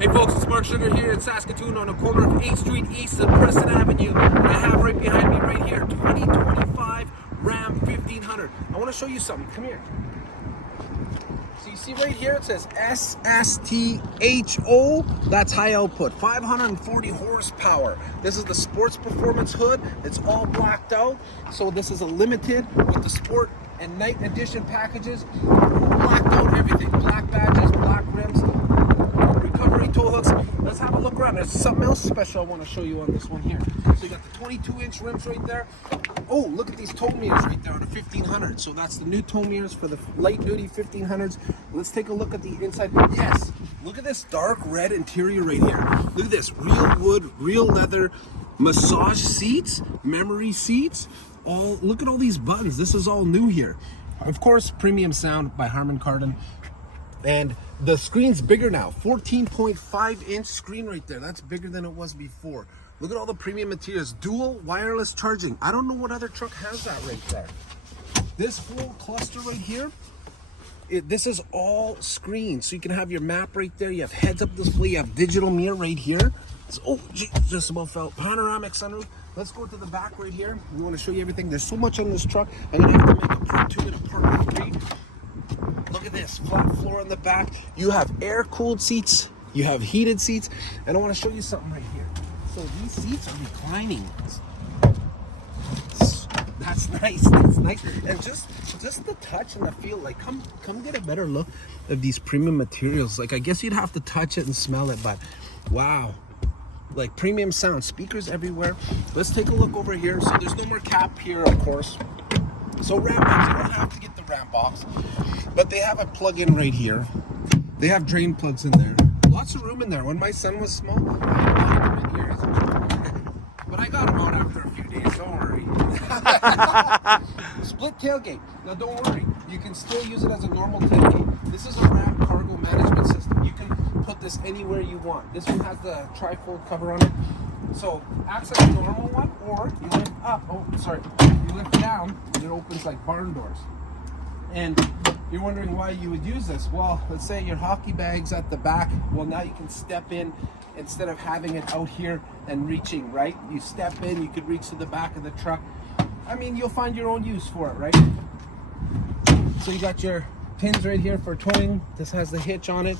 Hey folks, it's Mark Sugar here in Saskatoon on the corner of 8th Street East and Preston Avenue. And I have right behind me right here, 2025 Ram 1500. I want to show you something. Come here. So you see right here, it says SSTHO. That's high output, 540 horsepower. This is the sports performance hood. It's all blacked out. So this is a limited with the sport and night edition packages. Blacked out everything. Black badges, black rims, recovery tow hooks. Let's have a look around. There's something else special I want to show you on this one here. So you got the 22-inch rims right there. Oh, look at these tow mirrors right there on the 1500. So that's the new tow mirrors for the light-duty 1500s. Let's take a look at the inside. Yes, look at this dark red interior right here. Look at this, real wood, real leather, massage seats, memory seats. Look at all these buttons. This is all new here. Of course, premium sound by Harman Kardon. And the screen's bigger now, 14.5-inch screen right there. That's bigger than it was before. Look at all the premium materials, dual wireless charging. I don't know what other truck has that right there. This whole cluster right here, this is all screen. So you can have your map right there. You have heads-up display. You have digital mirror right here. Oh, just about fell. Panoramic sunroof. Let's go to the back right here. We want to show you everything. There's so much on this truck. I'm going to have to make a part 2 and a part 3. Look at this, flat floor in the back. You have air-cooled seats. You have heated seats. And I want to show you something right here. So these seats are reclining. That's nice. That's nice. And just the touch and the feel. Like, come get a better look of these premium materials. Like, I guess you'd have to touch it and smell it, but wow. Like premium sound, speakers everywhere. Let's take a look over here. So there's no more cap here, of course. So Ram box, you don't have to get the Ram box, but they have a plug-in right here. They have drain plugs in there. Lots of room in there. When my son was small, I locked him in here as a child. But I got him out after a few days, don't worry. Split tailgate. Now don't worry, you can still use it as a normal tailgate. This is a Ram cargo management system. You can put this anywhere you want. This one has the tri-fold cover on it. So acts like a normal one, or you lift up, you lift down, and it opens like barn doors. And you're wondering why you would use this. Well, let's say your hockey bag's at the back. Well, now you can step in instead of having it out here and reaching, right? You step in, you could reach to the back of the truck. I mean, you'll find your own use for it, right? So you got your pins right here for towing. This has the hitch on it.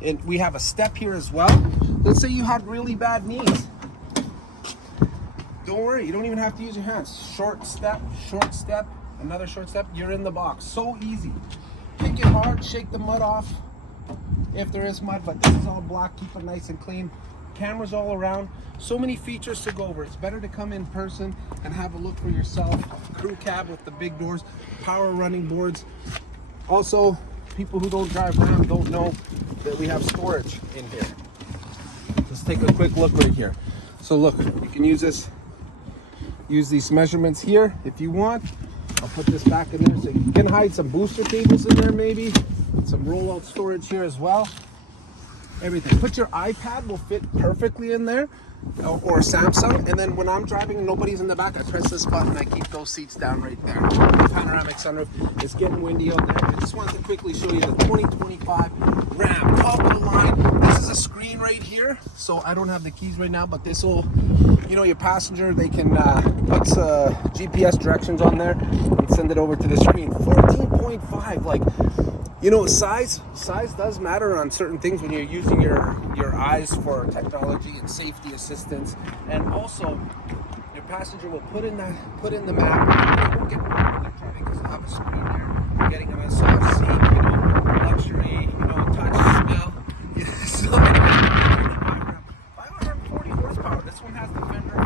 And we have a step here as well. Let's say you had really bad knees. Don't worry, you don't even have to use your hands. Short step, another short step, you're in the box. So easy. Kick it hard, shake the mud off if there is mud, but this is all black, keep it nice and clean. Cameras all around. So many features to go over. It's better to come in person and have a look for yourself. Crew cab with the big doors, power running boards. Also, people who don't drive Ram don't know that we have storage in here. Let's take a quick look right here. So look, you can use these measurements here if you want. I'll put this back in there so you can hide some booster cables in there maybe. Some rollout storage here as well. Everything. Put your iPad, will fit perfectly in there, or Samsung. And then when I'm driving, nobody's in the back, I press this button, I keep those seats down right there. Panoramic sunroof. It's getting windy out there. I just wanted to quickly show you the 2025 Ram, top of the line. This is a screen right here, so I don't have the keys right now, but this will, you know, your passenger, they can put GPS directions on there and send it over to the screen. 14.5, like, you know, size does matter on certain things when you're using your eyes for technology and safety assistance. And also, your passenger will put in the map. They won't get electronic because they'll have a screen there. Getting a massage seat, you know, luxury, you know, touch, smell. So anyway, 540 horsepower. This one has the fender.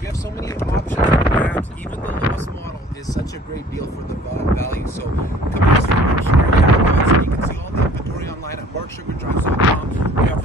We have so many options for Rams. Even the lowest model is such a great deal for the value. So come ask for Mark Sugar. You can see all the inventory online at marksugardrives.com. We have